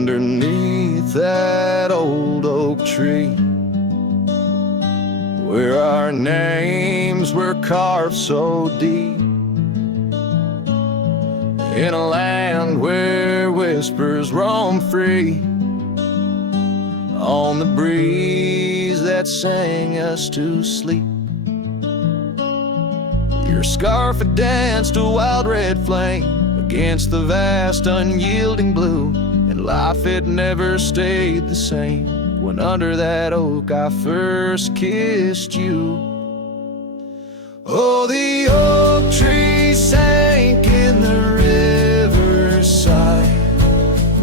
underneath that old oak tree, where our names were carved so deep, in a land where whispers roam free, on the breeze that sang us to sleep. Your scarf had danced a wild red flame against the vast unyielding blue, and life had never stayed the same when under that oak I first kissed you. Oh, the oak tree sank in the riverside,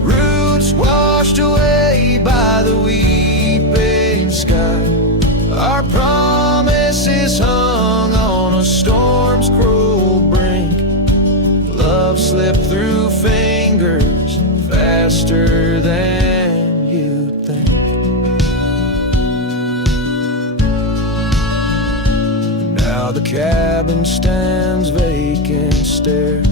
roots washed away by the weeping sky. Our promises hung on a storm's cruel brink. Love slipped through fingers faster than you'd think. Now the cabin stands vacant, stares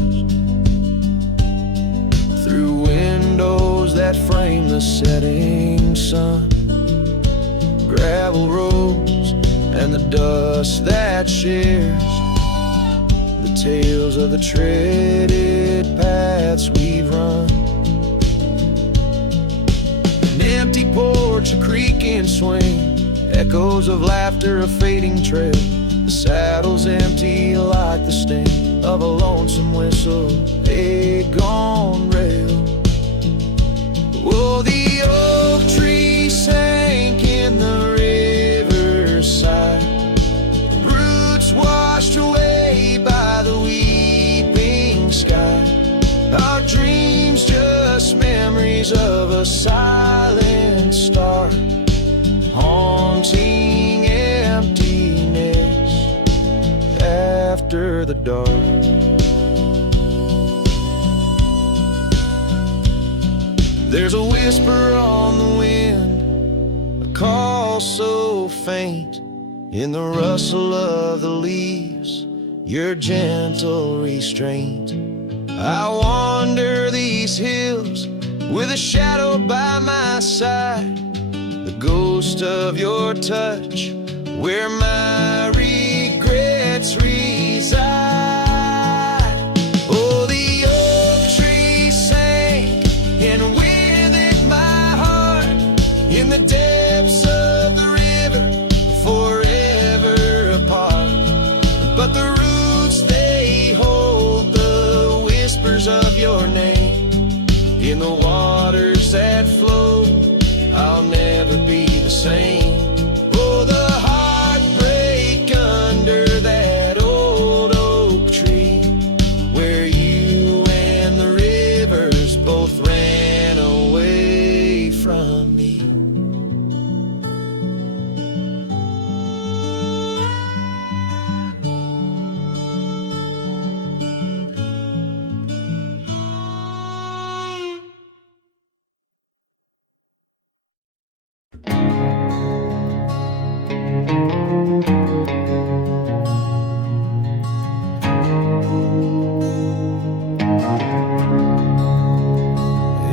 through windows that frame the setting sun, gravel roads and the dust that shares the tales of the treaded paths we've run. An empty porch, a creaking swing, echoes of laughter, a fading trail. The saddle's empty like the sting of a lonesome whistle, a gone rail. Oh, the oak tree sank in the riverside, roots washed away by the weeping sky. Our dreams just memories of a silent star, haunting emptiness after the dark. There's a whisper on the wind, a call so faint, in the rustle of the leaves, your gentle restraint. I wander these hills with a shadow by my side, the ghost of your touch, where my regrets reside. Oh, the oak tree sank, and with it my heart, in the depths of the river, forever apart. But the roots, they hold the whispers of your name, in the waters that flow, I'll never be the same. Oh, the heartbreak under that old oak tree, where you and the rivers both ran away from me.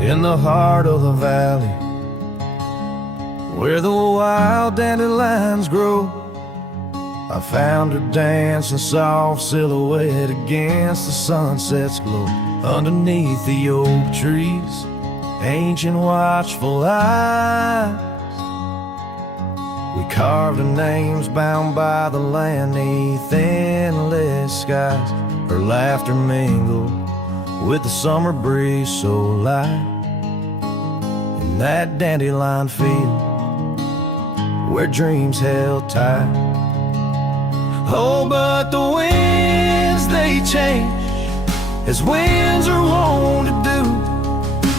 In the heart of the valley, where the wild dandelions grow, I found her dancing soft silhouette against the sunset's glow. Underneath the oak trees, ancient watchful eyes, we carved her names bound by the land 'neath endless skies. Her laughter mingled with the summer breeze so light, in that dandelion field where dreams held tight. Oh, but the winds, they change, as winds are wont to do,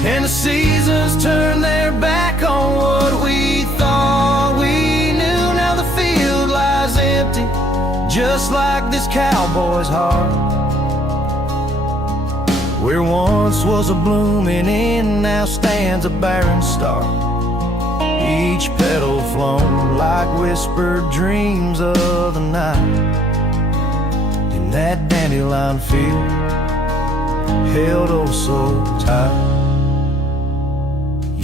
and the seasons turn their back on what we thought we knew. Now the field lies empty, just like this cowboy's heart, where once was a blooming inn, now stands a barren star. Each petal flown like whispered dreams of the night, in that dandelion field held oh so tight.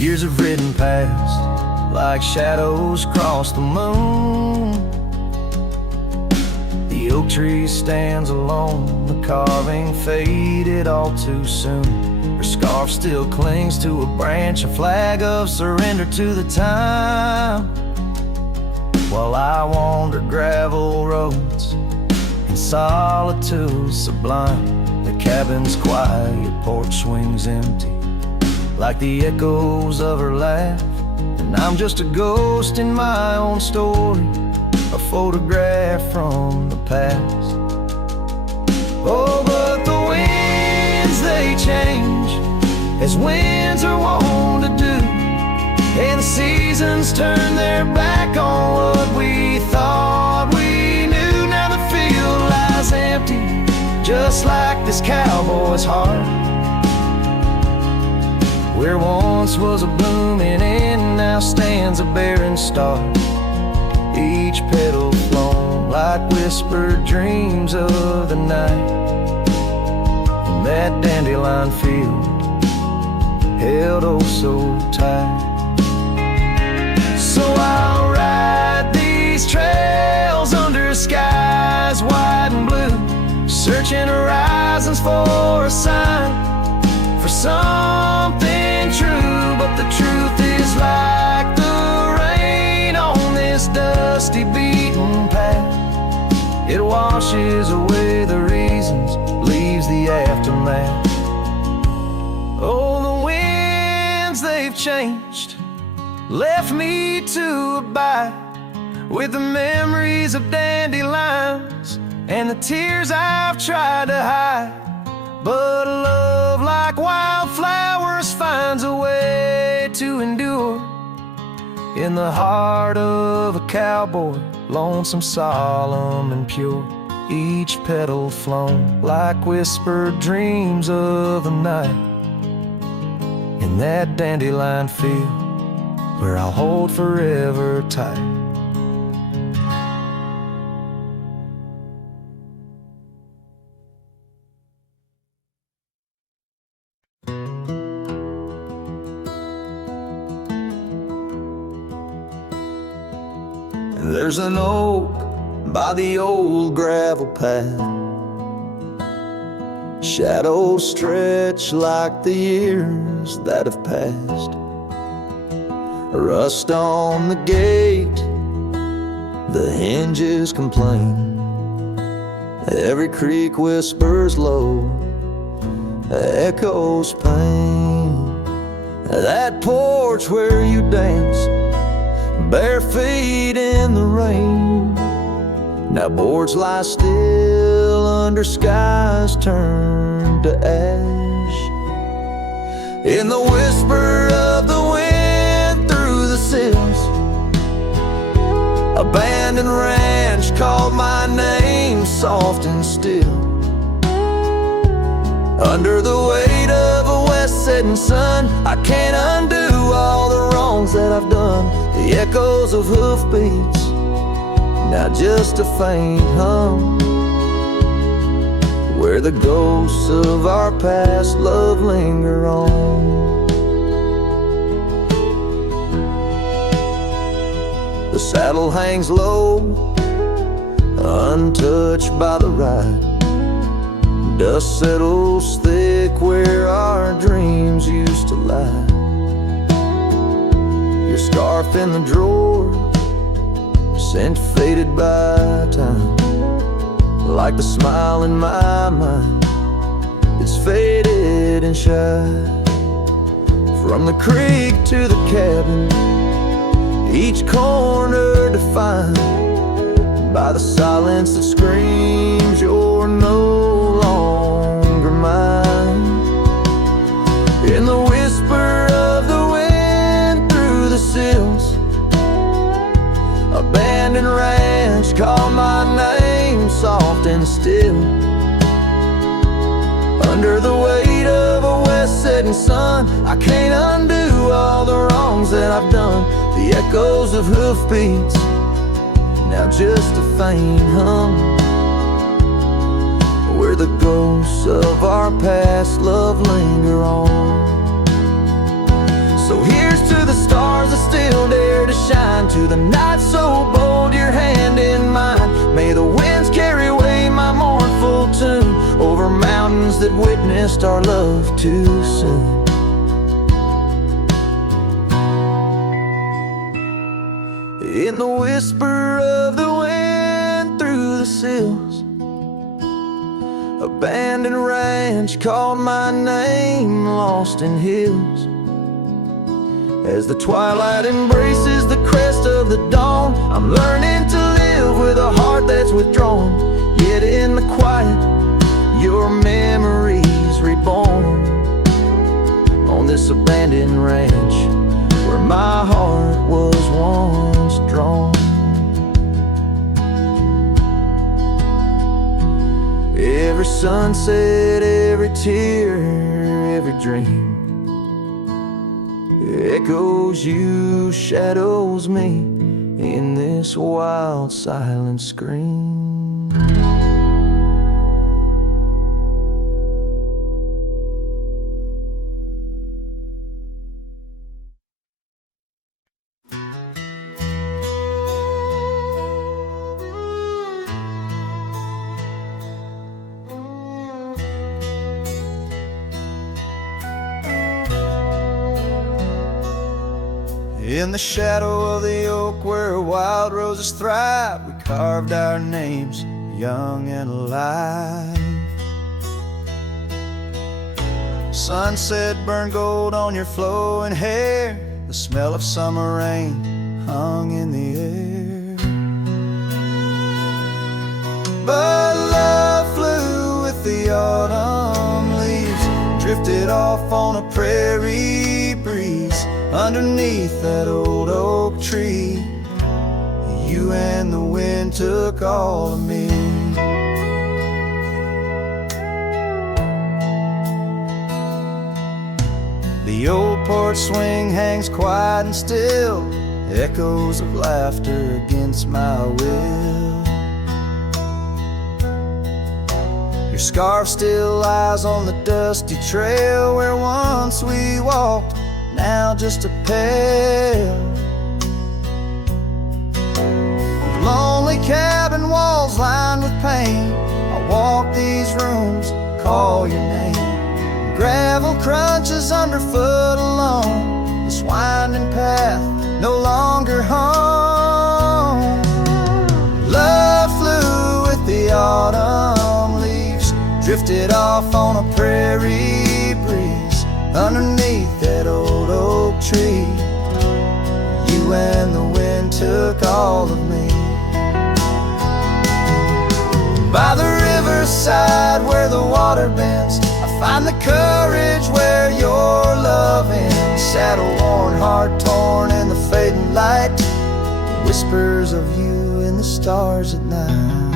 Years have ridden past like shadows across the moon. The oak tree stands alone, the carving faded all too soon. Her scarf still clings to a branch, a flag of surrender to the time. While I wander gravel roads in solitude sublime, the cabin's quiet porch swings empty like the echoes of her laugh. And I'm just a ghost in my own story, a photograph from the past. Oh, but the winds, they change, as winds are wont to do. And the seasons turn their back on what we thought we knew. Now the field lies empty, just like this cowboy's heart, where once was a blooming end, now stands a barren star. Each petal flown like whispered dreams of the night. And that dandelion field held oh so tight. So I'll ride these trails under skies wide and blue, searching horizons for a sign, for something true. But the truth is like the rain on this dusty beaten path, it washes away the reasons, leaves the aftermath. Oh, the winds, they've changed, left me to abide with the memories of dandelions and the tears I've tried to hide. But a love like wildflowers finds a way to endure in the heart of a cowboy, lonesome, solemn, and pure. Each petal flown like whispered dreams of the night, in that dandelion field where I'll hold forever tight. There's an oak by the old gravel path, shadows stretch like the years that have passed. Rust on the gate, the hinges complain. Every creak whispers low, echoes pain. That porch where you danced, bare feet in the rain, now boards lie still under skies turned to ash. In the whisper of the wind through the sills, abandoned ranch called my name soft and still. Under the weight of a west setting sun, I can't undo all the wrongs that I've done. The echoes of hoofbeats, now just a faint hum, where the ghosts of our past love linger on. The saddle hangs low, untouched by the ride. Dust settles thick where our dreams used to lie. Your scarf in the drawer, scent faded by time, like the smile in my mind, it's faded and shy. From the creek to the cabin, each corner defined by the silence that screams you're no longer mine. In the whisper of the wind through the sills, abandoned ranch call my name soft and still. Under the weight of a west setting sun, I can't undo all the wrongs that I've done. The echoes of hoofbeats, now just a faint hum, where the ghosts of our past love linger on. So here's to the stars that still dare to shine, to the night so bold, your hand in mine. May the winds carry away my mournful tune over mountains that witnessed our love too soon. In the whisper of the wind through the sills, abandoned ranch called my name, lost in hills. As the twilight embraces the crest of the dawn, I'm learning to live with a heart that's withdrawn. Yet in the quiet, your memories reborn on this abandoned ranch where my heart was once drawn. Every sunset, every tear, every dream echoes you, shadows me in this wild, silent scream. In the shadow of the oak where wild roses thrive, we carved our names young and alive. Sunset burned gold on your flowing hair, the smell of summer rain hung in the air. But love flew with the autumn leaves, drifted off on a prairie breeze. Underneath that old oak tree, you and the wind took all of me. The old porch swing hangs quiet and still, echoes of laughter against my will. Your scarf still lies on the dusty trail where once we walked, now just a pale. Lonely cabin walls lined with pain, I walk these rooms, call your name. Gravel crunches underfoot alone, this winding path no longer home. Love flew with the autumn leaves, drifted off on a prairie breeze. Underneath that old oak tree, you and the wind took all of me. By the riverside where the water bends, I find the courage where your love ends. Saddle worn, heart torn in the fading light, whispers of you in the stars at night.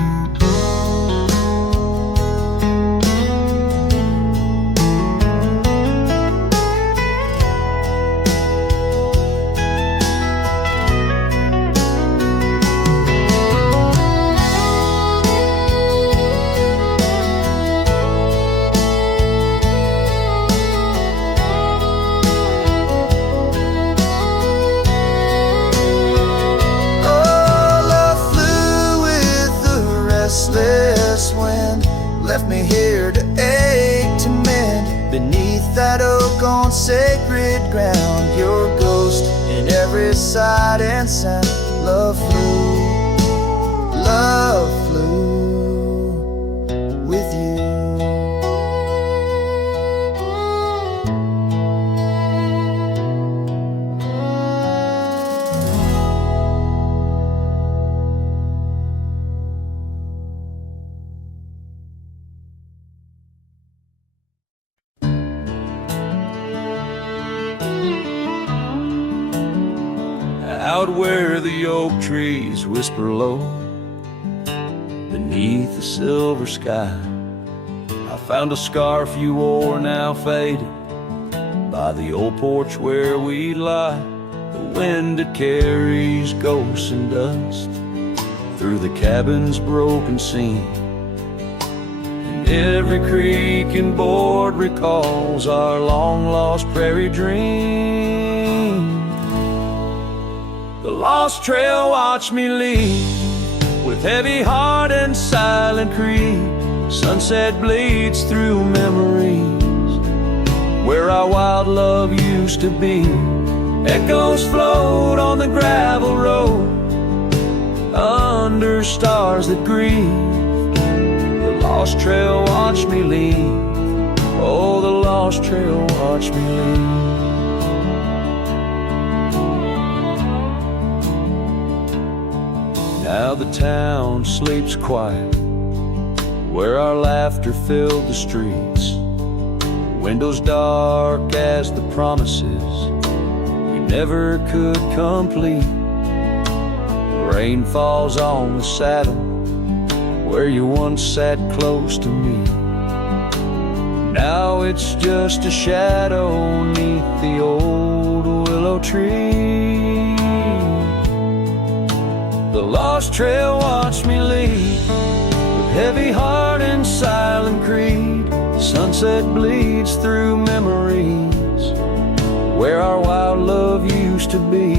Left me here to ache, to mend beneath that oak on sacred ground. Your ghost in every sight and sound. Love flew with you. Out where the oak trees whisper low beneath the silver sky, I found a scarf you wore now faded by the old porch where we lie. The wind it carries ghosts and dust through the cabin's broken seam, and every creak and board recalls our long lost prairie dream. The lost trail watched me leave, with heavy heart and silent creed. Sunset bleeds through memories, where our wild love used to be. Echoes float on the gravel road, under stars that grieve. The lost trail watched me leave. Oh, the lost trail watched me leave. Now the town sleeps quiet, where our laughter filled the streets. Windows dark as the promises we never could complete. Rain falls on the saddle, where you once sat close to me. Now it's just a shadow 'neath the old willow tree. The lost trail watched me leave, with heavy heart and silent creed. Sunset bleeds through memories, where our wild love used to be.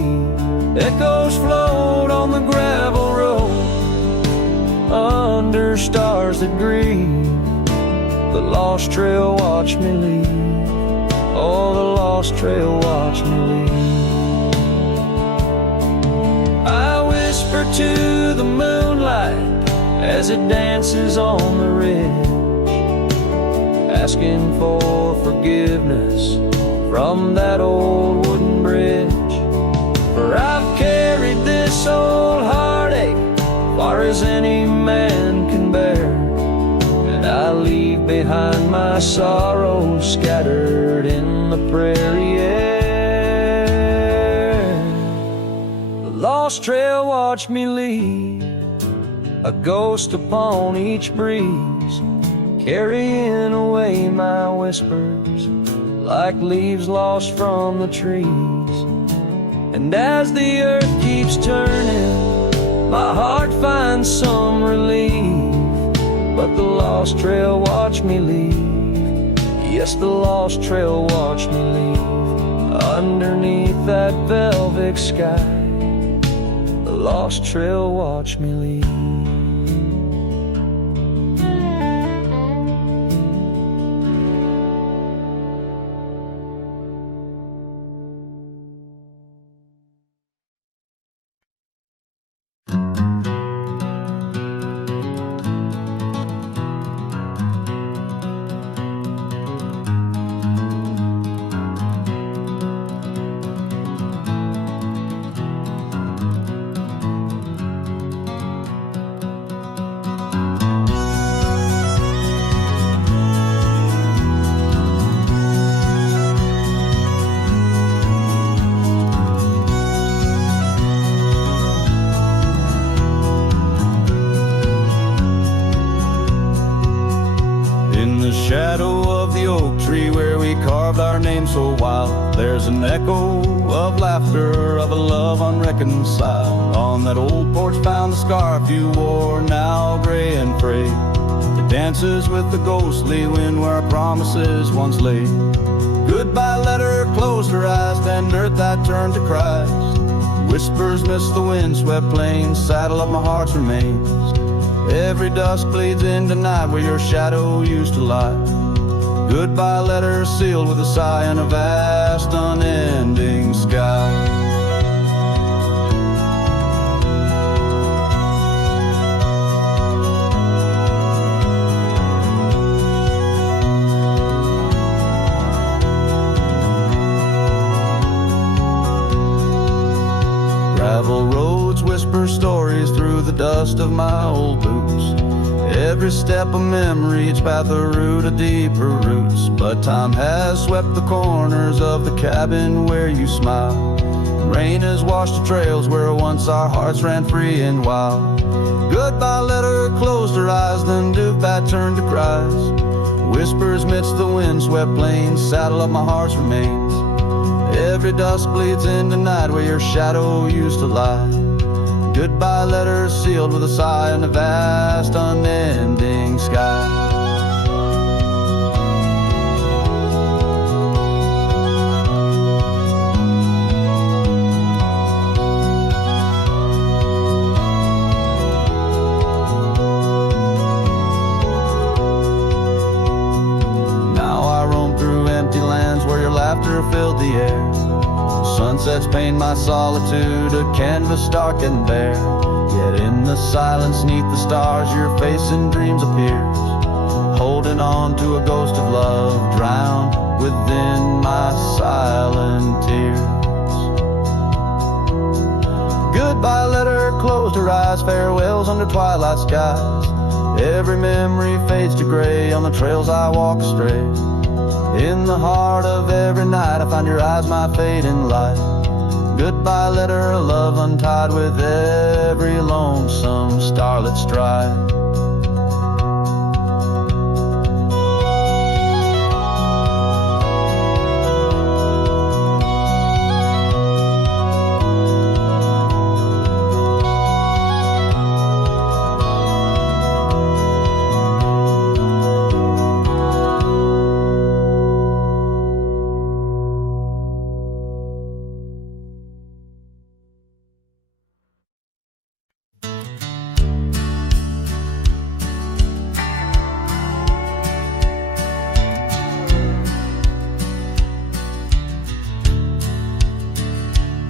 Echoes float on the gravel road, under stars that grieve. The lost trail watched me leave. Oh, the lost trail watched me leave. I whisper to the moonlight as it dances on the ridge, asking for forgiveness from that old wooden bridge. For I've carried this old heartache far as any man can bear, and I leave behind my sorrow scattered in the prairie air. The lost trail watched me leave, a ghost upon each breeze, carrying away my whispers like leaves lost from the trees. And as the earth keeps turning, my heart finds some relief. But the lost trail watched me leave. Yes, the lost trail watched me leave. Underneath that velvet sky, the lost trail watched me leave. Shadow of the oak tree where we carved our name so wild, there's an echo of laughter of a love unreconciled. On that old porch found the scarf you wore, now gray and frayed. It dances with the ghostly wind where our promises once lay. Goodbye letter closed her eyes, then earth that turned to Christ. Whispers miss the wind-swept plains, saddle of my heart's remains. Every dusk bleeds into night where your shadow used to lie. Goodbye letter sealed with a sigh in a vast unending sky. Gravel roads whisper stories through the dust of my old boots. Every step a memory, each path a root of deeper roots. But time has swept the corners of the cabin where you smile. Rain has washed the trails where once our hearts ran free and wild. Goodbye letter closed her eyes, then Duvat turned to cries. Whispers midst the wind-swept plains, saddle of my heart's remains. Every dusk bleeds into night where your shadow used to lie. Goodbye letter sealed with a sigh in the vast unending sky. let's paint my solitude a canvas dark and bare. Yet in the silence neath the stars your face in dreams appears, holding on to a ghost of love drowned within my silent tears. Goodbye letter closed her eyes, farewells under twilight skies. Every memory fades to gray on the trails I walk astray. In the heart of every night I find your eyes, my fading light. Goodbye letter, a love untied with every lonesome starlit stride.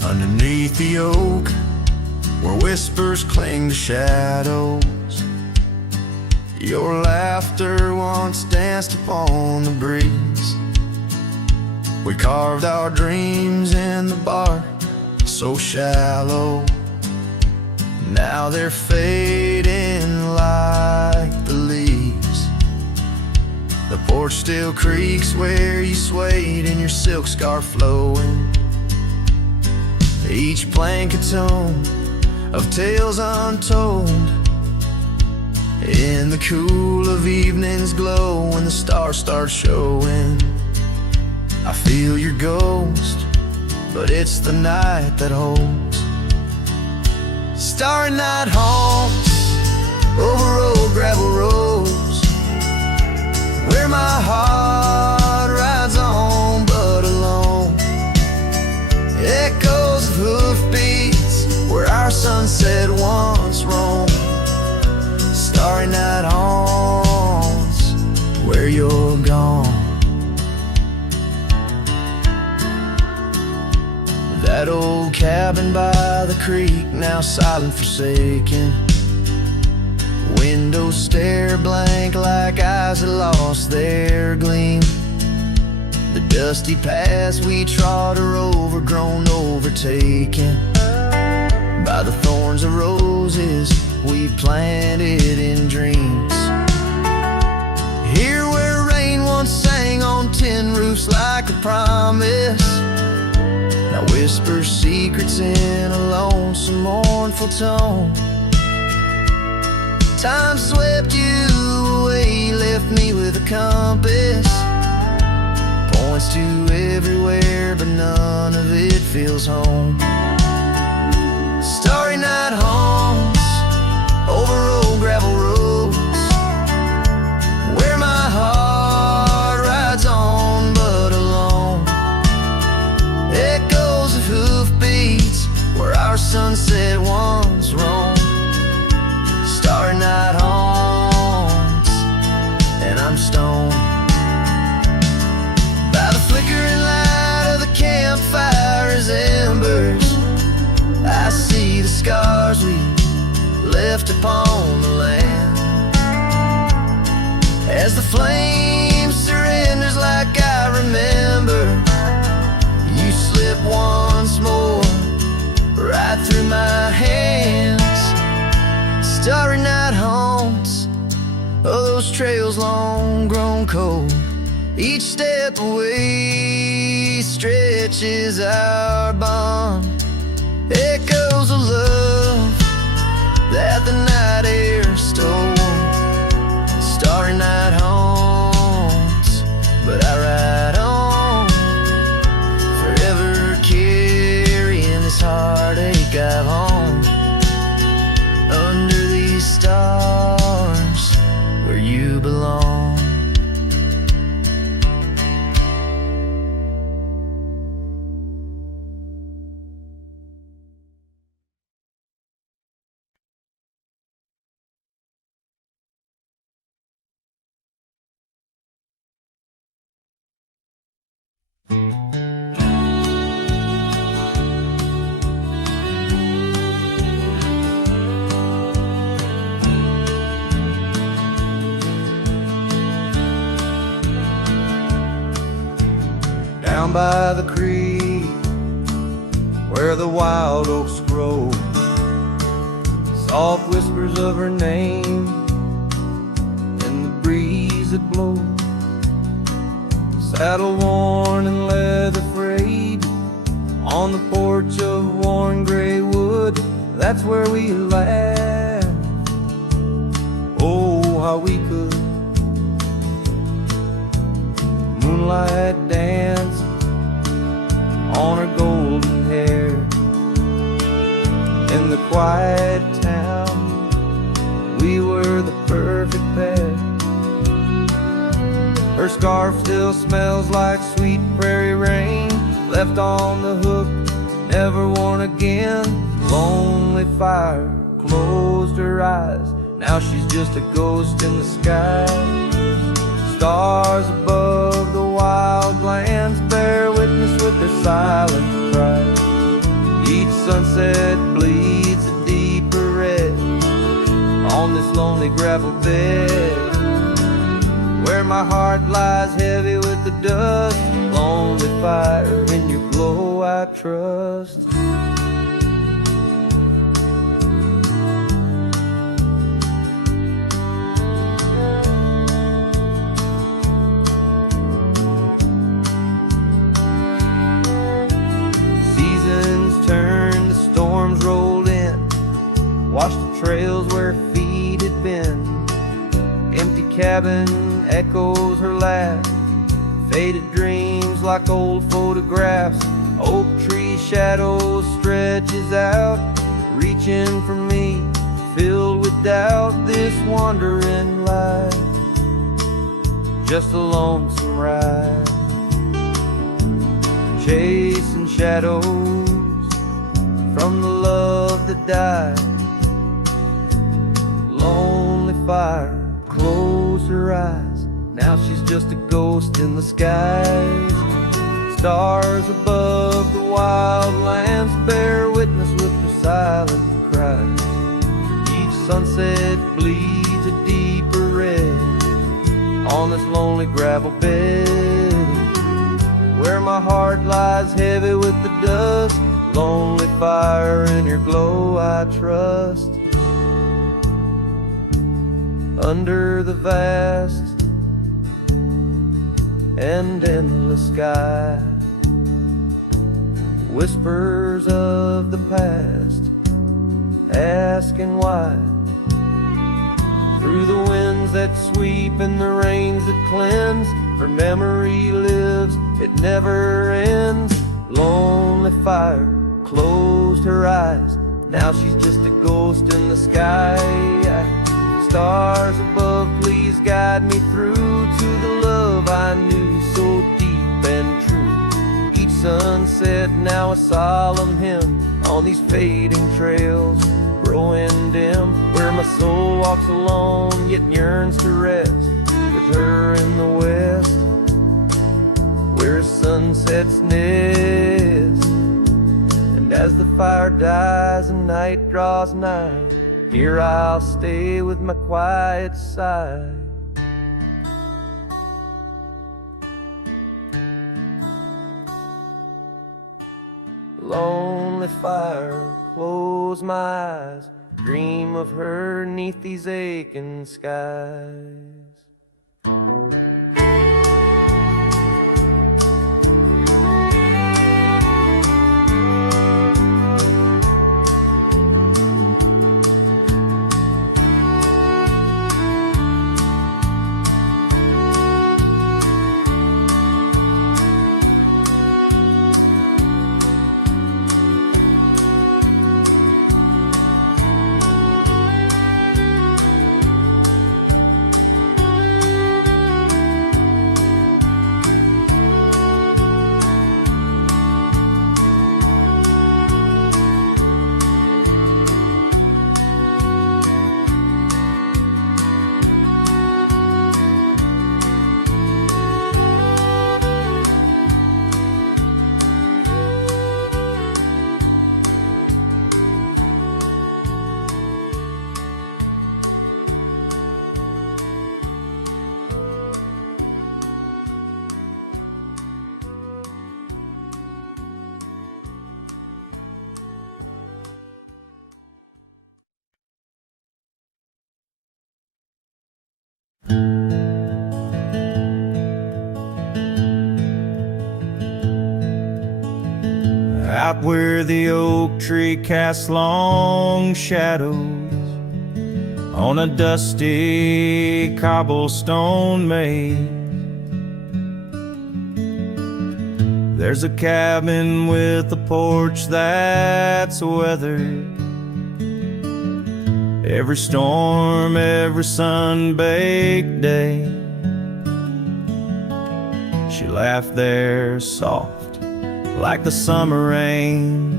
Underneath the oak, where whispers cling to shadows, your laughter once danced upon the breeze. We carved our dreams in the bark, so shallow. Now they're fading like the leaves. The porch still creaks where you swayed in your silk scarf flowing. Each blank a tone of tales untold. In the cool of evening's glow, when the stars start showing, I feel your ghost, but it's the night that holds. Starry night haunts over old gravel roads, where my heart rides on but alone. Echoes of hoofbeats where our sunset once roamed. Starry night haunts where you're gone. That old cabin by the creek, now silent, forsaken. Windows stare blank like eyes that lost their gleam. The dusty paths we trod are overgrown, overtaken by the thorns of roses we planted in dreams. Here where rain once sang on tin roofs like a promise, now whispers secrets in a lonesome, mournful tone. Time swept you away, left me with a compass. Points to everywhere, but none of it feels home. Starry night haunts over old gravel roads, where my heart rides on but alone. Echoes of hoofbeats where our sunset once roamed. Starry night haunts, and I'm stoned. By the flickering light of the campfire's embers, I see the scars we left upon the land. As the flame surrenders like I remember, you slip once more right through my hands. Starry night haunts, oh, those trails long grown cold. Each step away stretches our bond. Echoes of love that the night air stole. Starry night haunts, but I ride on, forever carrying this heartache I've owned. Under these stars where you belong. by the creek where the wild oaks grow, soft whispers of her name in the breeze that blows. Saddle worn and leather frayed on the porch of worn gray wood, that's where we laughed. Oh, how we could. Moonlight dance on her golden hair in the quiet town. We were the perfect pair. Her scarf still smells like sweet prairie rain, left on the hook, never worn again. Lonely fire closed her eyes, now she's just a ghost in the sky. Stars above the wild lands bear witness with their silent cries. Each sunset bleeds a deeper red on this lonely gravel bed, where my heart lies heavy with the dust. Lonely fire, in your glow I trust. Seasons turned, the storms rolled in, washed the trails where feet had been. Empty cabin echoes her laugh, faded dreams like old photographs. Oak tree shadows stretches out, reaching for me, filled with doubt. This wandering life, just a lonesome ride, chasing shadows from the love that died. Lonely fire closed her eyes, now she's just a ghost in the skies. Stars above the wild lands bear witness with their silent cries. Each sunset bleeds a deeper red on this lonely gravel bed, where my heart lies heavy with the dust. Lonely fire, in your glow I trust. Under the vast and endless sky, whispers of the past, asking why. Through the winds that sweep and the rains that cleanse, her memory lives, it never ends. Lonely fire closed her eyes, now she's just a ghost in the sky. Stars above, please guide me through to the love I knew so deep and true. Each sunset now a solemn hymn on these fading trails growing dim, where my soul walks alone yet yearns to rest with her in the west, where sunsets nest. And as the fire dies and night draws nigh, here I'll stay with my quiet sigh. Lonely fire, close my eyes, dream of her 'neath these aching skies. out where the oak tree casts long shadows on a dusty cobblestone maze. There's a cabin with a porch that's weathered every storm, every sun-baked day. She laughed there soft like the summer rain,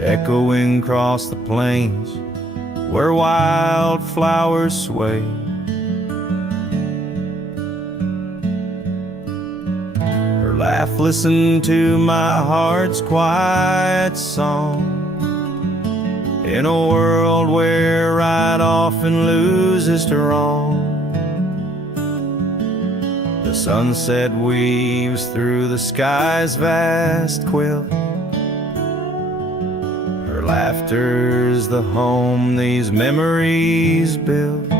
echoing across the plains where wildflowers sway. Her laugh listened to my heart's quiet song, in a world where right often loses to wrong. The sunset weaves through the sky's vast quilt. Her laughter's the home these memories build.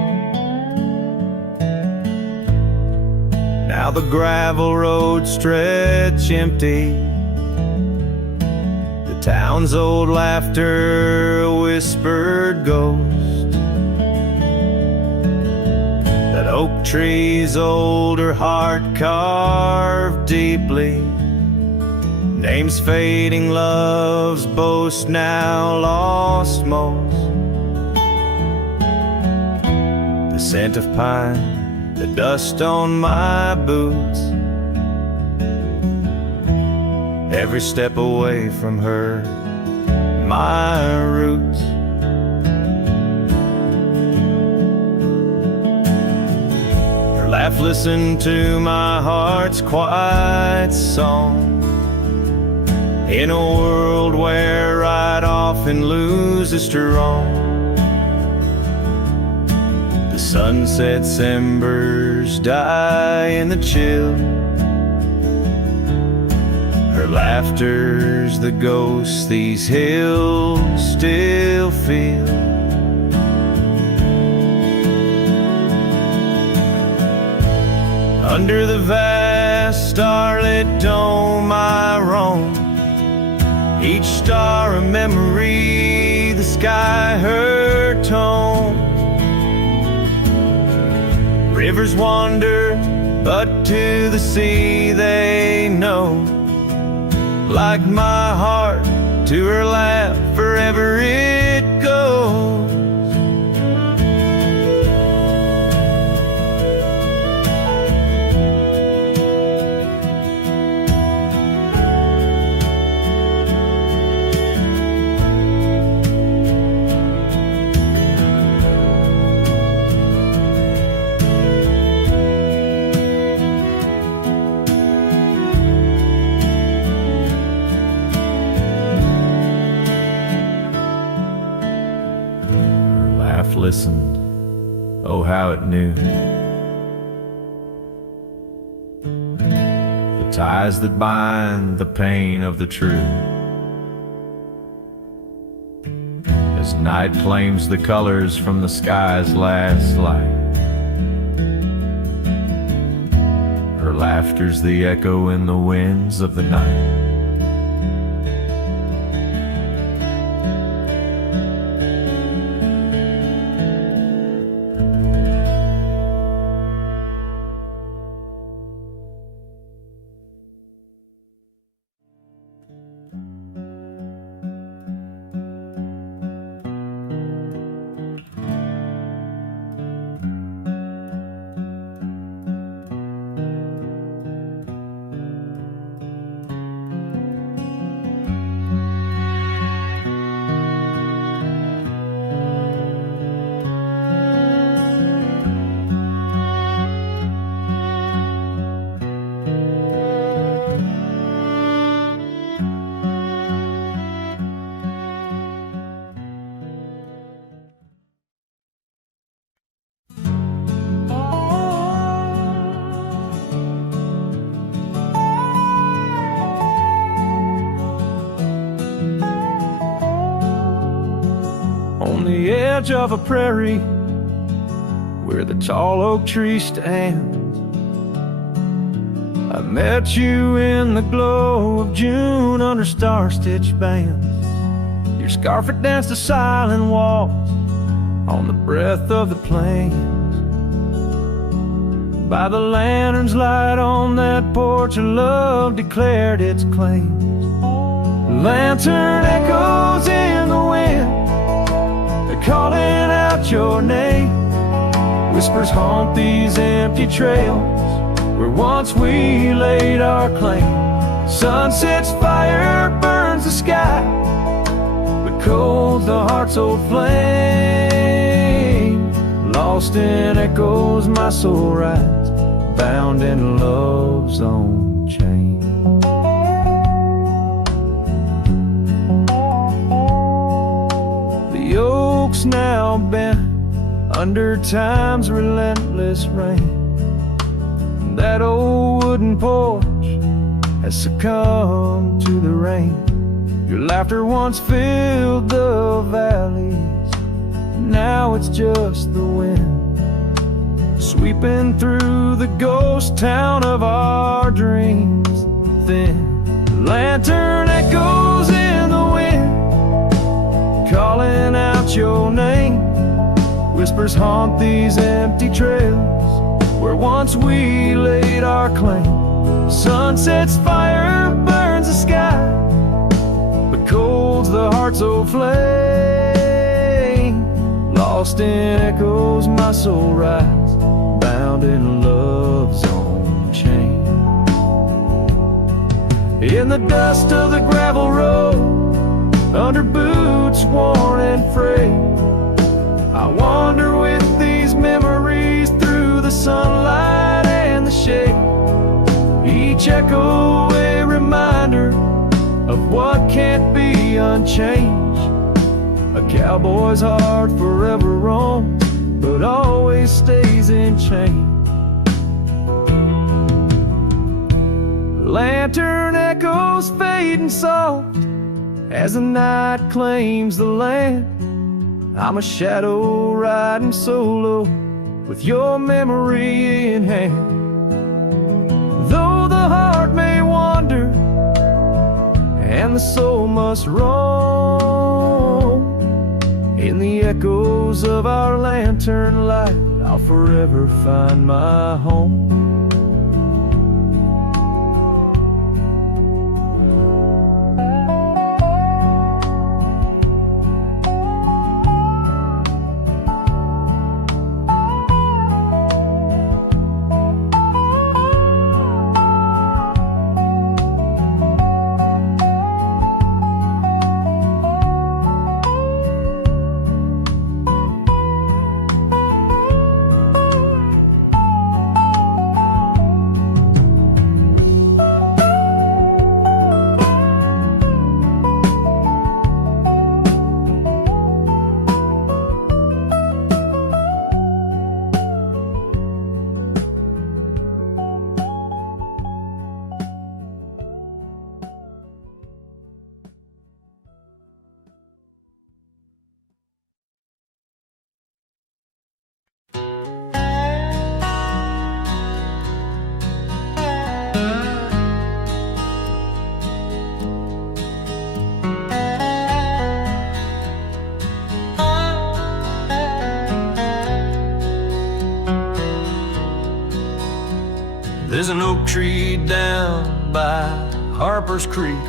Now the gravel roads stretch empty, the town's old laughter a whispered ghost. That oak tree's older heart carved deeply, names fading, love's boast now lost most. The scent of pine, the dust on my boots, every step away from her, my roots. Her laugh listened to my heart's quiet song, in a world where right often loses to wrong. The sunset's embers die in the chill, her laughter's the ghost these hills still feel. Under the vast starlit dome I roam, each star a memory, the sky her tone. Rivers wander, but to the sea they know, like my heart to her laugh wherever it goes. Listened, oh how it knew the ties that bind the pain of the true. As night claims the colors from the sky's last light, her laughter's the echo in the winds of the night. On the edge of a prairie, where the tall oak tree stands, I Met you in the glow of June under star-stitched bands. Your scarf had danced a silent waltz on the breath of the plains. By the lantern's light on that porch, of love declared its claims. Lantern echoes in the wind, they're calling out your name. Whispers haunt these empty trails where once we laid our claim. Sunset's fire burns the sky, but cold's the heart's old flame. Lost in echoes my soul rides, bound in love's own chain. The oak's now bent under time's relentless rain. That old wooden porch has succumbed to the rain. Your laughter once filled the valleys, now it's just the wind sweeping through the ghost town of our dreams. Thin lantern echoes in the wind, calling out your name. Whispers haunt these empty trails where once we laid our claim. Sunset's fire burns the sky, but cold's the heart's old flame. Lost in echoes my soul rides, bound in love's own chain. In the dust of the gravel road, under boots worn and frayed, I wander with these memories through the sunlight and the shade. Each echo a reminder of what can't be unchanged. A cowboy's heart forever roams, but always stays in chains. Lantern echoes fading soft as the night claims the land. I'm a shadow riding solo with your memory in hand. Though the heart may wander and the soul must roam, in the echoes of our lantern light I'll forever find my home. There's an oak tree down by Harper's Creek.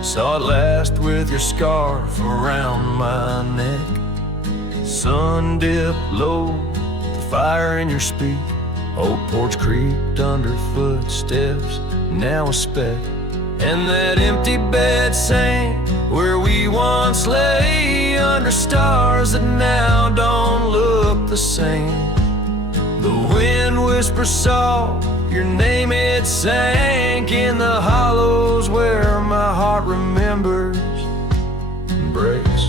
Saw it last with your scarf around my neck. Sun dipped low, the fire in your speak. Old porch creaked under footsteps, now a speck. And that empty bed sang where we once lay under stars that now don't look the same. The wind whispers soft your name, it sank in the hollows where my heart remembers and breaks.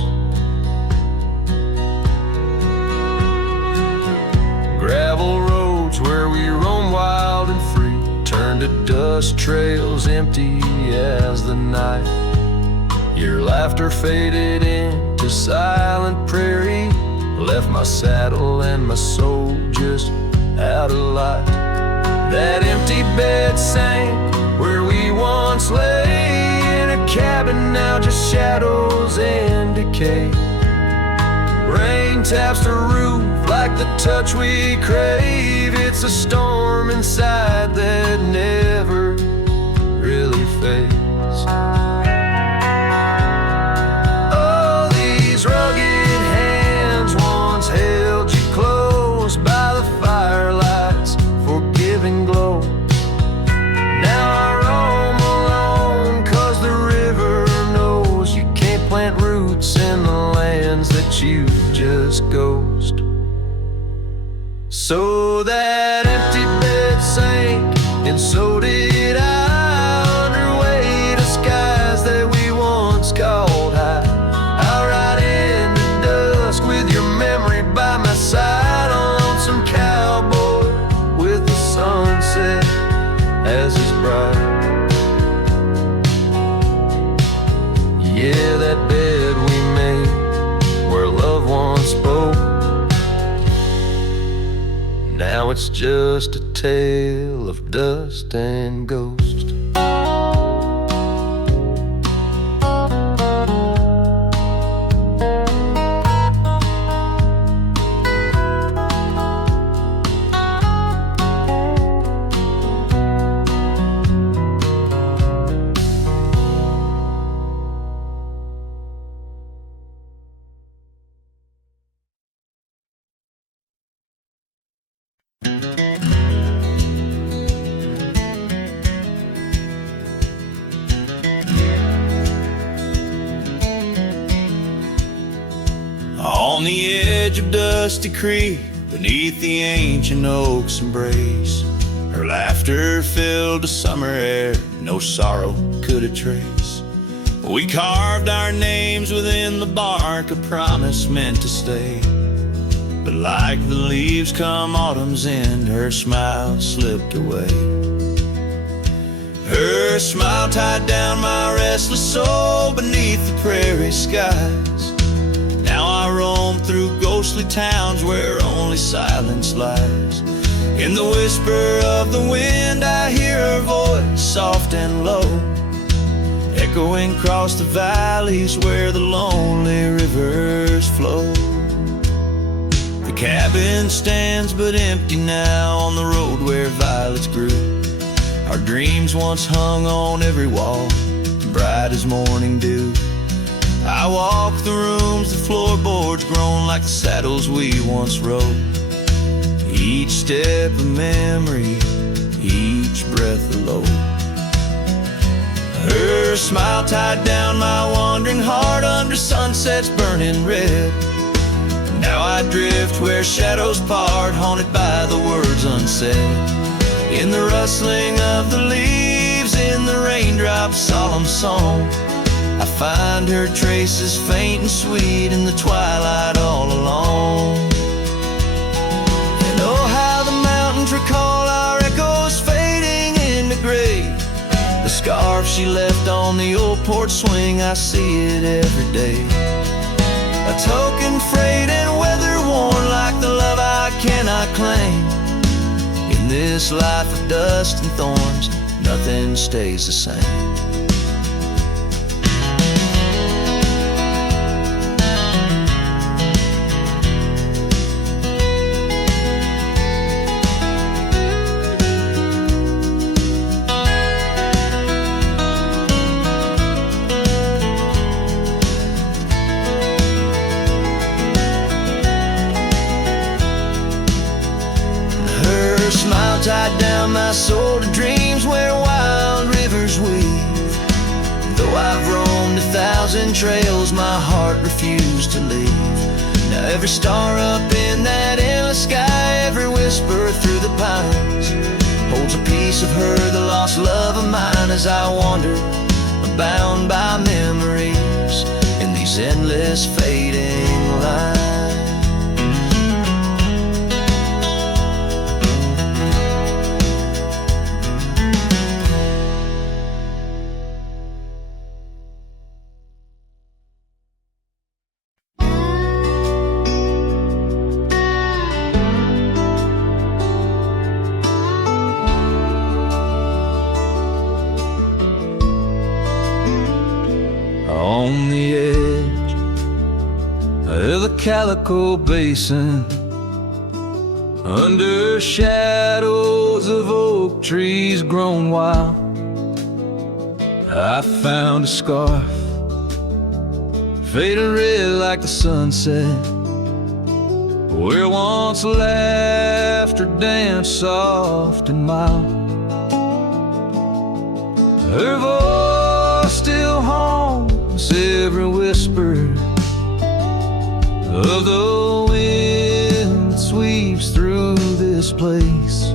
Gravel roads where we roam wild and free turn to dust trails empty as the night. Your laughter faded into silent prairie, left my saddle and my soul just out of light. That empty bed sank where we once lay, in a cabin now just shadows and decay. Rain taps the roof like the touch we crave. It's a storm inside that never really fades. Oh, these rugged hands once held you close by the firelight's forgiving glow. Now I roam alone 'cause the river knows you can't plant roots in the lands that you just ghost. So that empty bed sank, and so did I, under weight of skies that we once called high. I'll ride into dusk with your memory by my side, on some cowboy with the sunset as his bride. Yeah, that bed we made where love once spoke, now it's just a tale of dust and ghost. On the edge of Dusty Creek, beneath the ancient oak's embrace, her laughter filled the summer air, no sorrow could it trace. We carved our names within the bark, a promise meant to stay. But like the leaves come autumn's end, her smile slipped away. Her smile tied down my restless soul beneath the prairie skies. Now I roam through ghostly towns where only silence lies. In the whisper of the wind I hear her voice, soft and low, echoing across the valleys where the lonely rivers flow. The cabin stands but empty now on the road where violets grew. Our dreams once hung on every wall, bright as morning dew. I walk the rooms, the floorboards grown like the saddles we once rode. Each step a memory, each breath a load. Her smile tied down my wandering heart under sunsets burning red. Now I drift where shadows part, haunted by the words unsaid. In the rustling of the leaves, in the raindrops' solemn song, I find her traces faint and sweet in the twilight all alone. And oh, how the mountains recall our echoes fading into gray. The scarf she left on the old porch swing, I see it every day. A token frayed and weather worn like the love I cannot claim. In this life of dust and thorns, nothing stays the same. Tied down my soul to dreams where wild rivers weave. Though I've roamed 1,000 trails, my heart refused to leave. Now every star up in that endless sky, every whisper through the pines, holds a piece of her, the lost love of mine, as I wander, bound by memories in these endless fading lines. calico basin, under shadows of oak trees grown wild, I found a scarf, faded red like the sunset, where once laughter danced soft and mild. Her voice still haunts every whisper of the wind that sweeps through this place,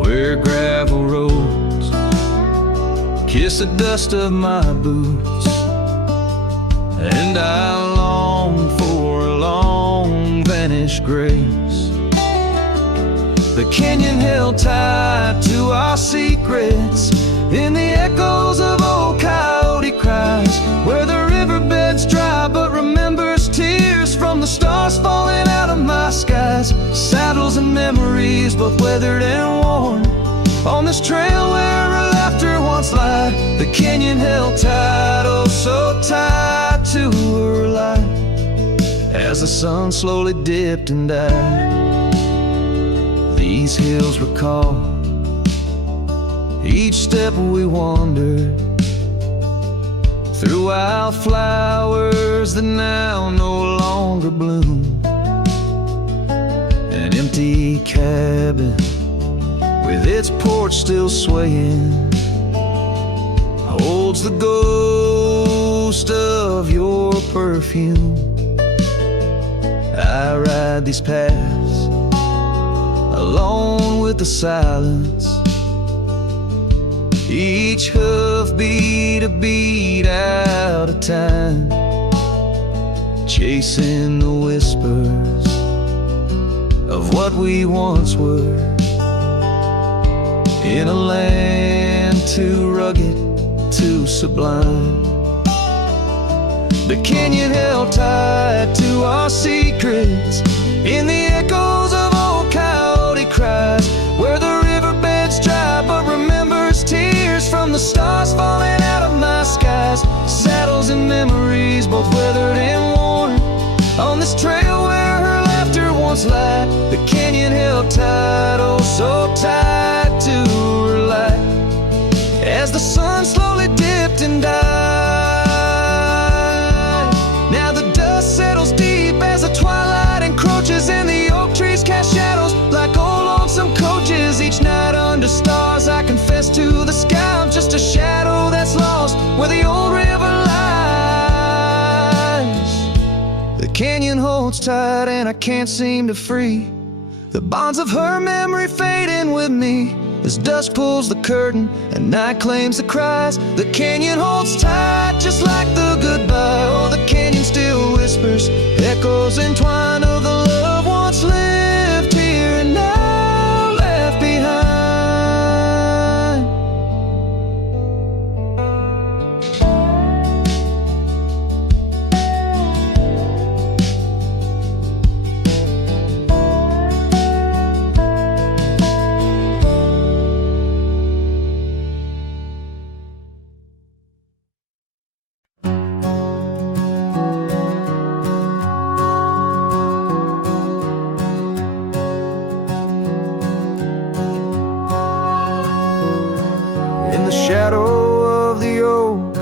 where gravel roads kiss the dust of my boots, and I long for a long vanished grace. The canyon held tight to our secrets in the echoes of old coyote cries, where the riverbed's dry but remembers tears from the stars falling out of my skies. Saddles and memories, both weathered and worn, on this trail where her laughter once lied. The canyon held tight, oh so tight to her light, as the sun slowly dipped and died. These hills recall each step we wandered through wildflowers that now no longer bloom. An empty cabin with its porch still swaying holds the ghost of your perfume. I ride these paths alone with the silence, each hoofbeat a beat out of time, chasing the whispers of what we once were, in a land too rugged, too sublime. The canyon held tight to our secrets in the echoes of old coyote cries, where the riverbed's dry but remembers tears from the stars falling out of my skies. Saddles and memories, both weathered and worn, on this trail where her laughter once lied. The canyon held tight, oh so tight to her light, as the sun slowly dipped and died. Now the dust settles deep as the twilight encroaches, and the oak trees cast shadows like old lonesome coaches. Each night under stars I confess to the sky I'm just a shadow that's lost where the old river lies. The canyon holds tight and I can't seem to free the bonds of her memory fading with me, as dusk pulls the curtain and night claims the cries. The canyon holds tight just like the goodbye. Oh, the canyon still whispers echoes entwined of the love once lived here and now left behind. Shadow of the oak,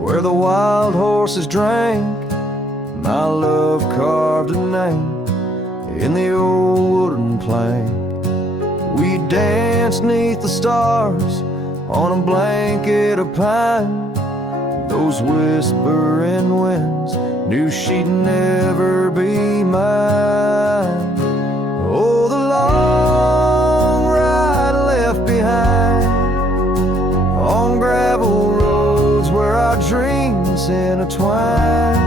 where the wild horses drank, my love carved a name in the old wooden plank. We danced 'neath the stars on a blanket of pine. Those whispering winds knew she'd never be mine. Oh, the long ride left behind on gravel roads where our dreams intertwine.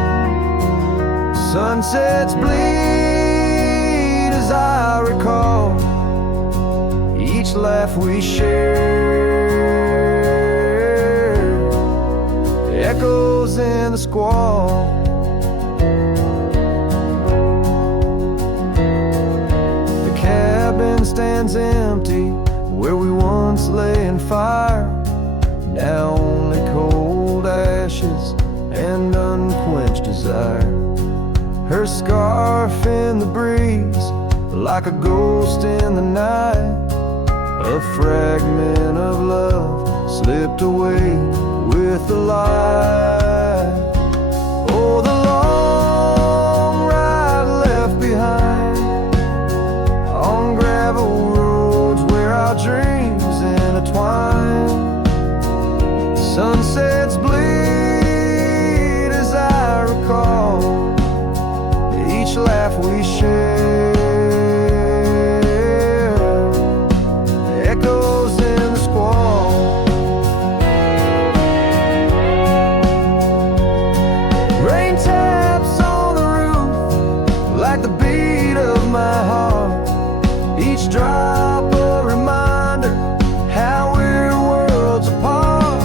Sunsets bleed as I recall each laugh we shared, echoes in the squall. The cabin stands empty where we once lay in fire, now only cold ashes and unquenched desire. her scarf in the breeze, like a ghost in the night. A fragment of love slipped away with the light. Oh, the long ride left behind on gravel roads where our dreams intertwine. Sunsets bleed as I recall each laugh we share. Echoes in the squall. Rain taps on the roof like the beat of my heart. Each drop a reminder how we're worlds apart.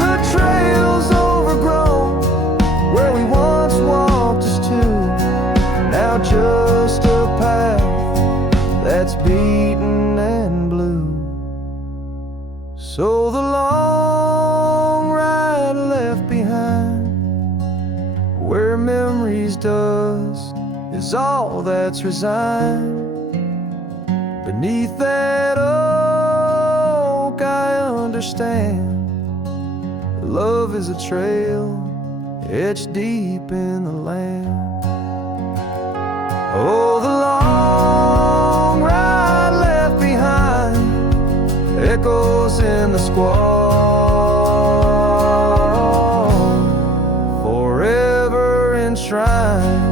The trail's overgrown where we once walked as two, now just a path that's beaten and blue. So the long ride left behind, where memory's dust is all that's resigned. Beneath that oak I understand, love is a trail etched deep in the land. Oh, the long ride left behind, echoes in the squall, forever enshrined.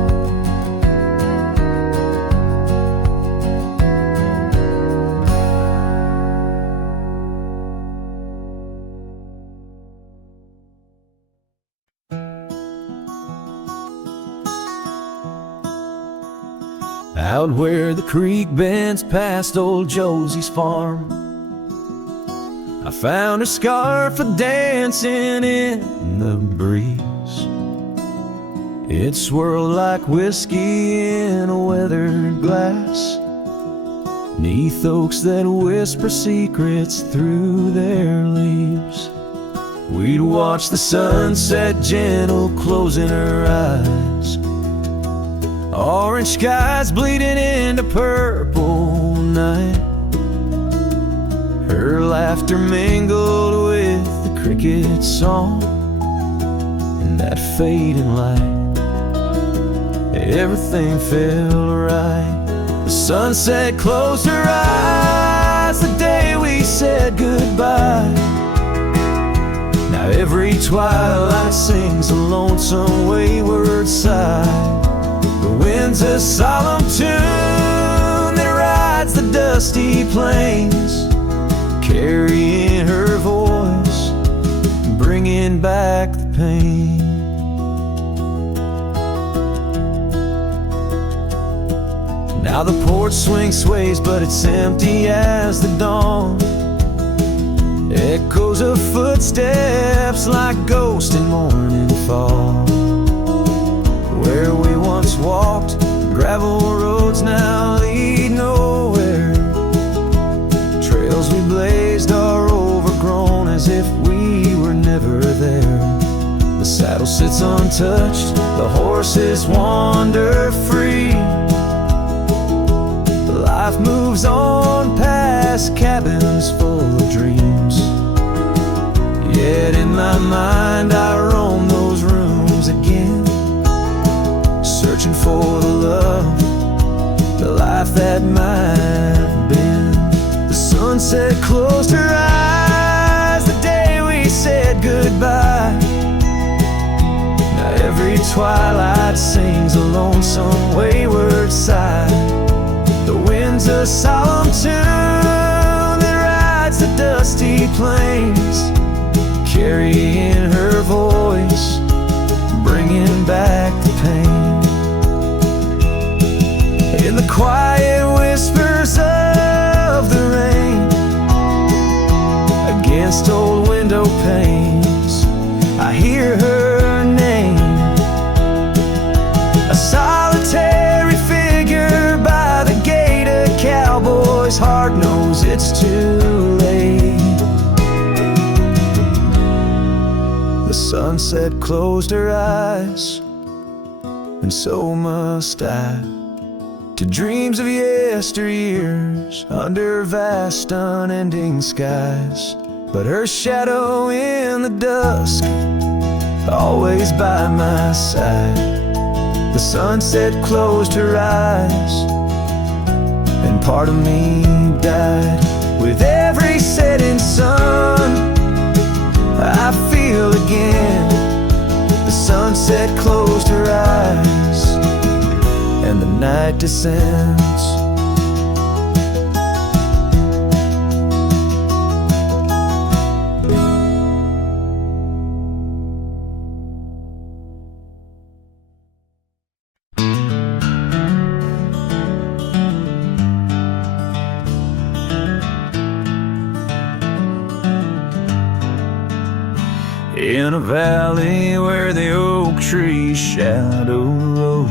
Out where the creek bends past old Josie's farm, I found her scarf a-dancing in the breeze. It swirled like whiskey in a weathered glass, 'neath oaks that whisper secrets through their leaves. We'd watch the sunset gentle closing her eyes, orange skies bleeding into purple night. Her laughter mingled with the cricket song and that fading light. Everything felt right. The sunset closed her eyes the day we said goodbye. Now every twilight sings a lonesome wayward sigh. The wind's a solemn tune that rides the dusty plains, carrying her voice, bringing back the pain. Now the porch swing sways, but it's empty as the dawn. Echoes of footsteps like ghosts in morning fall. Where we once walked, gravel roads now lead nowhere. Trails we blazed are overgrown as if we were never there. The saddle sits untouched, the horses wander free. Life moves on past cabins full of dreams. Yet in my mind I roam those rooms again, searching for the love, the life that might have been. The sunset closed her eyes the day we said goodbye. Now every twilight sings a lonesome wayward sigh. The wind's a solemn tune that rides the dusty plains, carrying her voice, bringing back the pain. In the quiet whispers of the rain, against old window panes, I hear her name. A solitary figure by the gate, a cowboy's heart knows it's too late. The sunset closed her eyes and so must I, to dreams of yesteryears under vast unending skies. But her shadow in the dusk, always by my side. The sunset closed her eyes, and part of me died. With every setting sun, I feel again. The sunset closed her eyes, and the night descends. In a valley where the oak tree's shadow roll,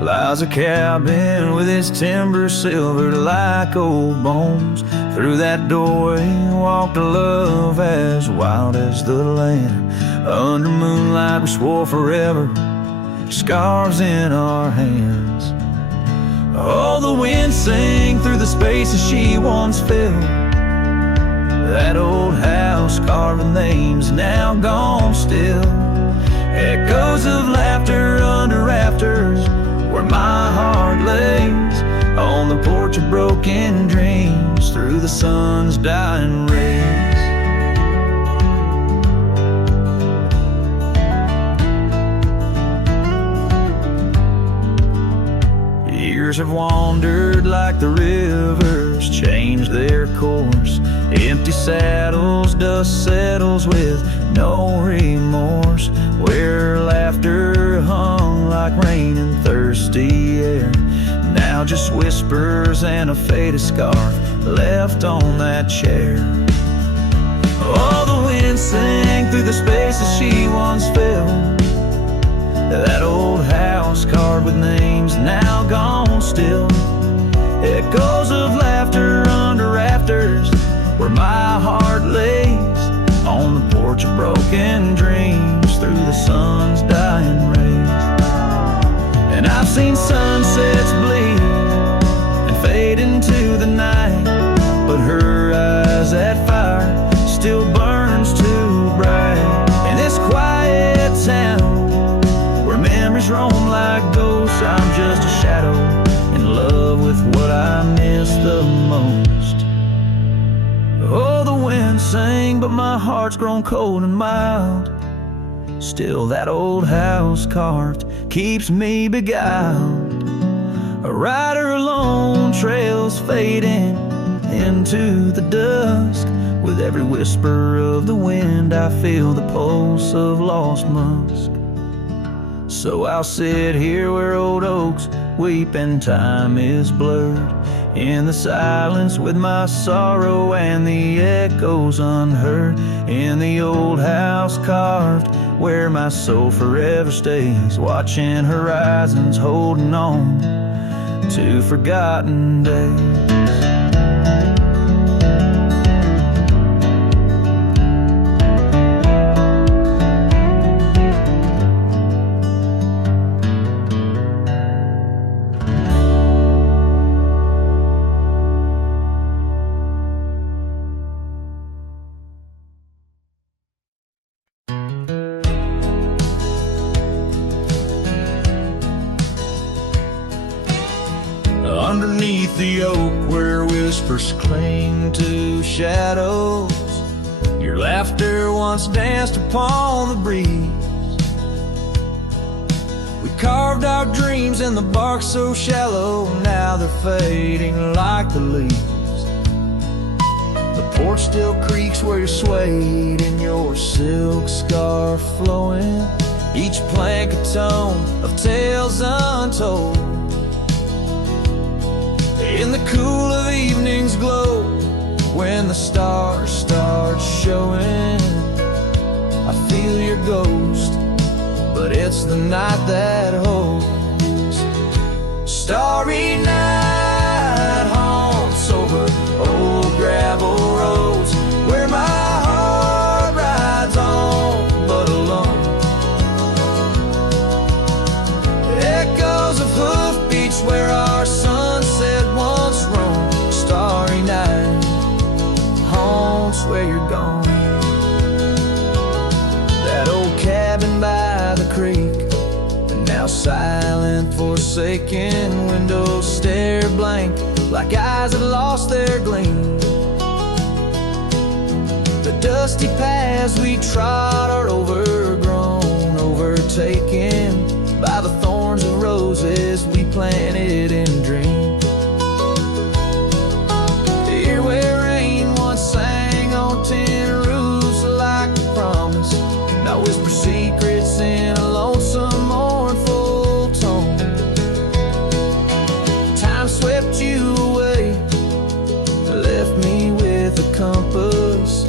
lies a cabin with its timber silvered like old bones. Through that doorway walked a love as wild as the land. Under moonlight we swore forever, scars in our hands. Oh, the wind sang through the spaces she once filled. That old house carved with names now gone still. Echoes of laughter under rafters where my heart lays, on the porch of broken dreams through the sun's dying rays. Years have wandered like the rivers, changed their course. Empty saddles, dust settles with no remorse. Where laughter hung like rain in thirsty air, now just whispers and a faded scarf left on that chair. Oh, the wind sang through the spaces she once filled. That old house carved with names now gone still. Echoes of laughter under rafters where my heart lays, on the porch of broken dreams through the sun's dying rays. And I've seen sunsets bleed and fade into the night, but her eyes, that fire still burns too bright. In this quiet town where memories roam like ghosts, I'm just a shadow in love with what I miss the most. Oh, the wind sang, but my heart's grown cold and mild. Still that old house carved keeps me beguiled. A rider alone, trails fading into the dusk. With every whisper of the wind I feel the pulse of lost musk. So I'll sit here where old oaks weep and time is blurred, in the silence with my sorrow and the echoes unheard. In the old house carved where my soul forever stays, watching horizons, holding on to forgotten days. Underneath the oak where whispers cling to shadows, your laughter once danced upon the breeze. We carved our dreams in the bark so shallow, now they're fading like the leaves. The porch still creaks where you're swayed in your silk scarf flowing, each plank a tone of tales untold. In the cool of evening's glow, when the stars start showing, I feel your ghost, but it's the night that holds. Starry night haunts over old gravel roads, where my heart rides on but alone. Echo forsaken windows stare blank like eyes that lost their gleam. The dusty paths we trod are overgrown, overtaken by the thorns and roses we planted and dreamed. Here where rain once sang on tin roofs like a promise, now whisper secrets in a lonesome mournful tone. Time swept you away, left me with a compass,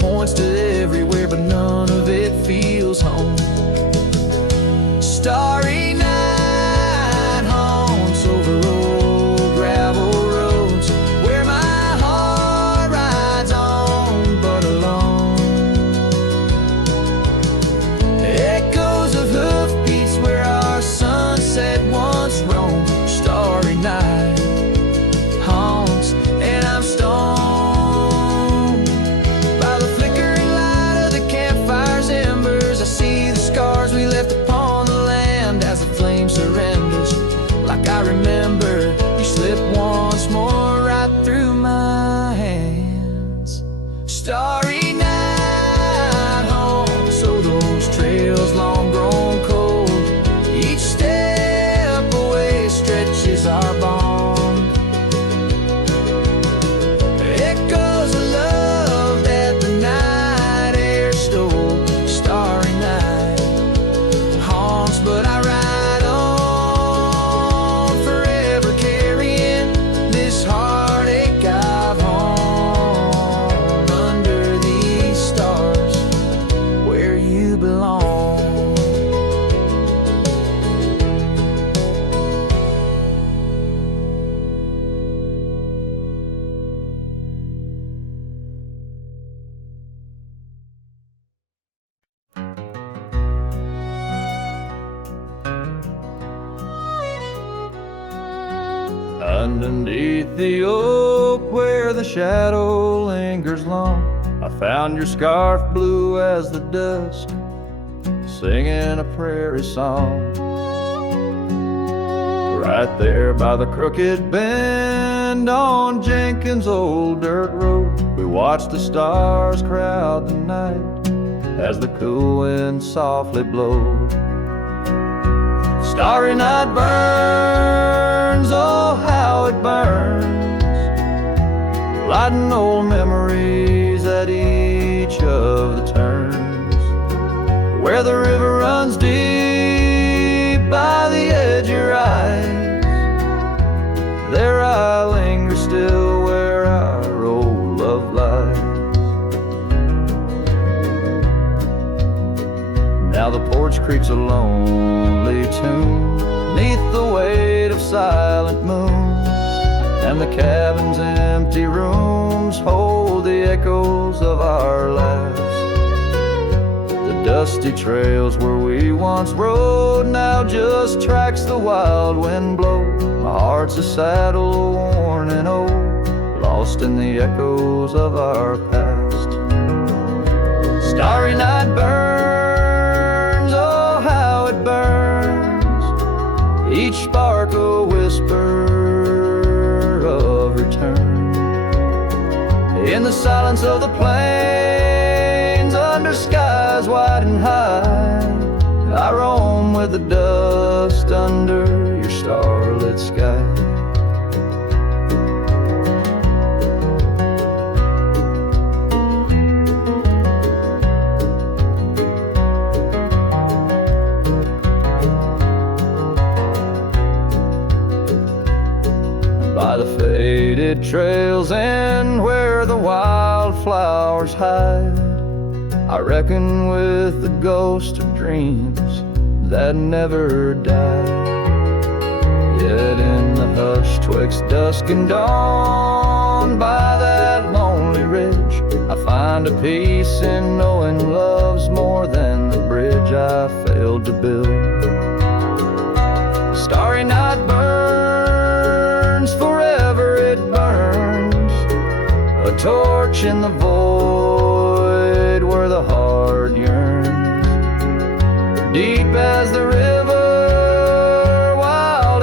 points to everywhere but none of it feels home. Starry night haunts over old gravel roads where my heart rides on but alone. Echoes of hoofbeats where our sunset once roamed. Starry night haunts and I'm stoned by the flickering light of the campfire's embers. I see the scars we left upon the land as the flame surrenders. Like I remember, you slip once more right through my hands. Starry night home, so those trails long grown cold. Each step away stretches our bond. Echoes of love that the night air stole. Starry night haunts, but I ride on forever, carrying this heartache I've hung under these stars where you belong. Underneath the oak where the shadow lingers long, I found your scarf blue as the dusk, singing a prairie song. Right there by the crooked bend on Jenkins' old dirt road, we watched the stars crowd the night as the cool wind softly blowed. Starry night burns, oh how it burns, lighting old memories at each of the turns. Where the river runs deep by the edge of your eyes, there I linger still where our old love lies. Now the porch creaks a lonely tune neath the weight of silent moons, and the cabin's empty rooms hold the echoes of our laughs. The dusty trails where we once rode now just tracks the wild wind blow. My heart's a saddle worn and old, lost in the echoes of our past. Starry night burns, oh how it burns, each spark a whisper of return. In the silence of the plains, under skies wide and high, I roam with the dust under your starlit sky. By the faded trails and where the wildflowers hide, I reckon with the ghost of dreams that never died. Yet in the hush twixt dusk and dawn, by that lonely ridge, I find a peace in knowing love's more than the bridge I failed to build. Starry night burns, forever it burns, a torch in the void where the heart yearns. Deep as the river, wild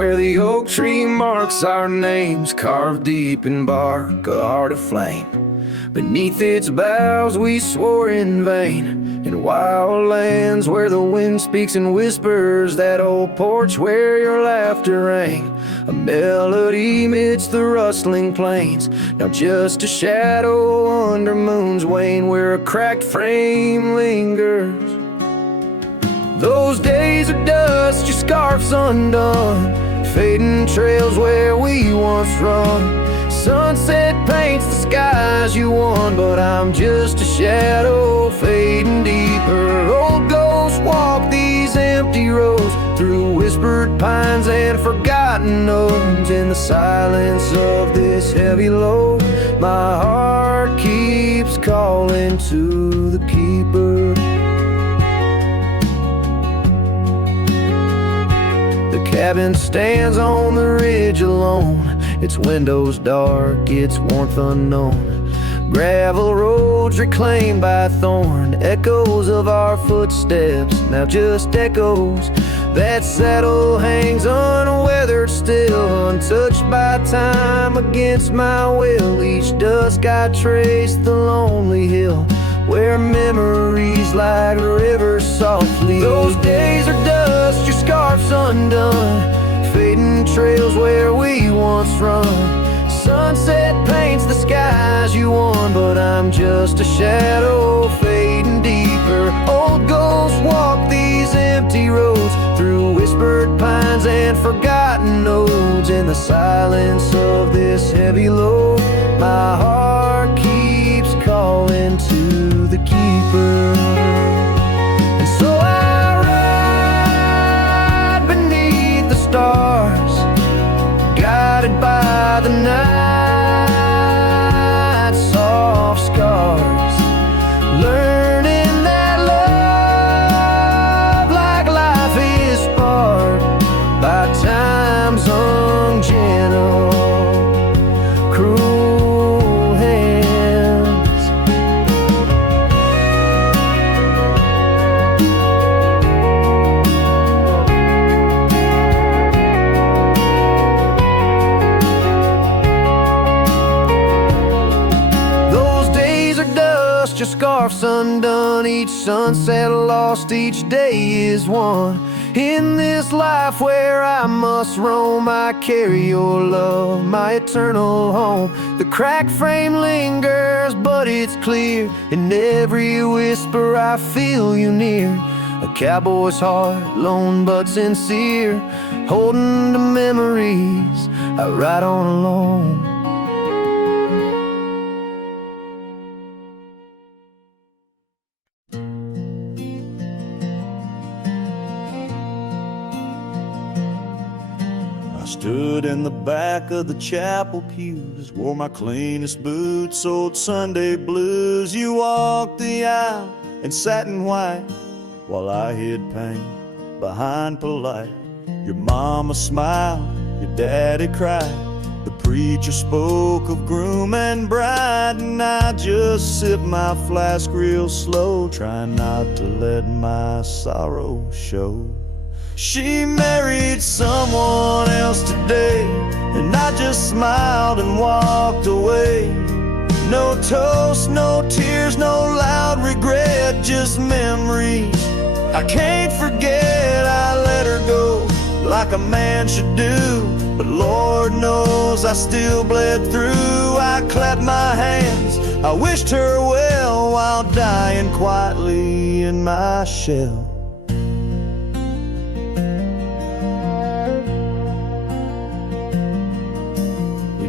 where the oak tree marks our names, carved deep in bark, a heart of flame. Beneath its boughs we swore in vain, in wild lands where the wind speaks and whispers, that old porch where your laughter rang, a melody midst the rustling plains. Now just a shadow under moon's wane, where a cracked frame lingers. Those days of dust, your scarf's undone, fading trails where we once run. Sunset paints the skies you won, but I'm just a shadow fading deeper. Old ghosts walk these empty roads, through whispered pines and forgotten notes. In the silence of this heavy load, my heart keeps calling to the keeper. The cabin stands on the ridge alone, its windows dark, its warmth unknown. Gravel roads reclaimed by thorn, echoes of our footsteps, now just echoes. That saddle hangs unweathered still, untouched by time against my will. Each dusk I trace the lonely hill, where memories like rivers softly. Those days are dust, your scarf's undone, fading trails where we once run. Sunset paints the skies you won, but I'm just a shadow fading deeper. Old ghosts walk these empty roads, through whispered pines and forgotten notes. In the silence of this heavy load, my heart keeps calling to the keeper. And so I ride beneath the stars, guided by the night's soft scars, learning that love, like life, is sparked by time's ungentle, cruel hands. Those days are dust, your scarf's undone, each sunset lost, each day is won. In this life where I must roam, I carry your love, my eternal home. The cracked frame lingers, but it's clear, in every whisper I feel you near. A cowboy's heart, lone but sincere, holding to memories I ride on alone. I stood in the back of the chapel pews, wore my cleanest boots, old Sunday blues. You walked the aisle in satin white, while I hid pain behind polite. Your mama smiled, your daddy cried, the preacher spoke of groom and bride, and I just sipped my flask real slow, trying not to let my sorrow show. She married someone else today, and I just smiled and walked away. No toast, no tears, no loud regret, just memories I can't forget. I let her go like a man should do, but Lord knows I still bled through. I clapped my hands, I wished her well, while dying quietly in my shell.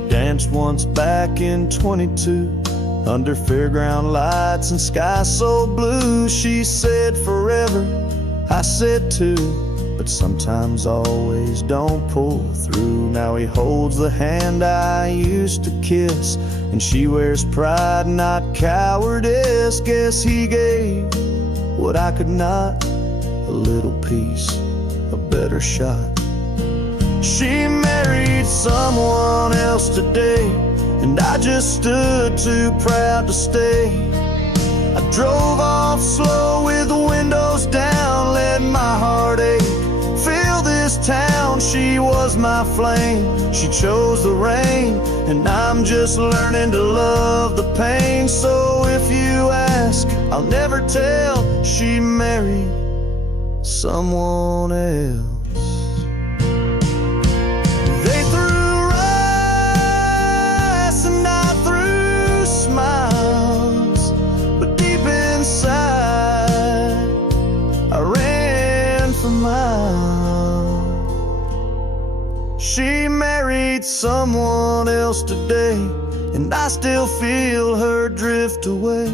Danced once back in 22, under fairground lights and sky so blue. She said forever, I said too, but sometimes always don't pull through. Now he holds the hand I used to kiss, and she wears pride, not cowardice. Guess he gave what I could not, a little piece, a better shot. She married someone else today, and I just stood too proud to stay. I drove off slow with the windows down, let my heart ache, feel this town, she was my flame. She chose the rain, and I'm just learning to love the pain. So if you ask, I'll never tell. She married someone else. They threw rice and I threw smiles, but deep inside I ran for miles. She married someone else today, and I still feel her drift away.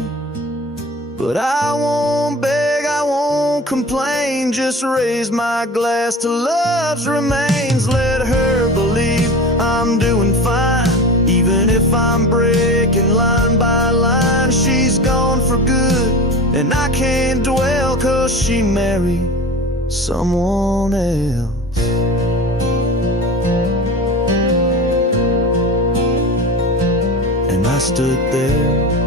But I won't beg, I won't complain, just raise my glass to love's remains. Let her believe I'm doing fine, even if I'm breaking line by line. She's gone for good, and I can't dwell, 'cause she married someone else. And I stood there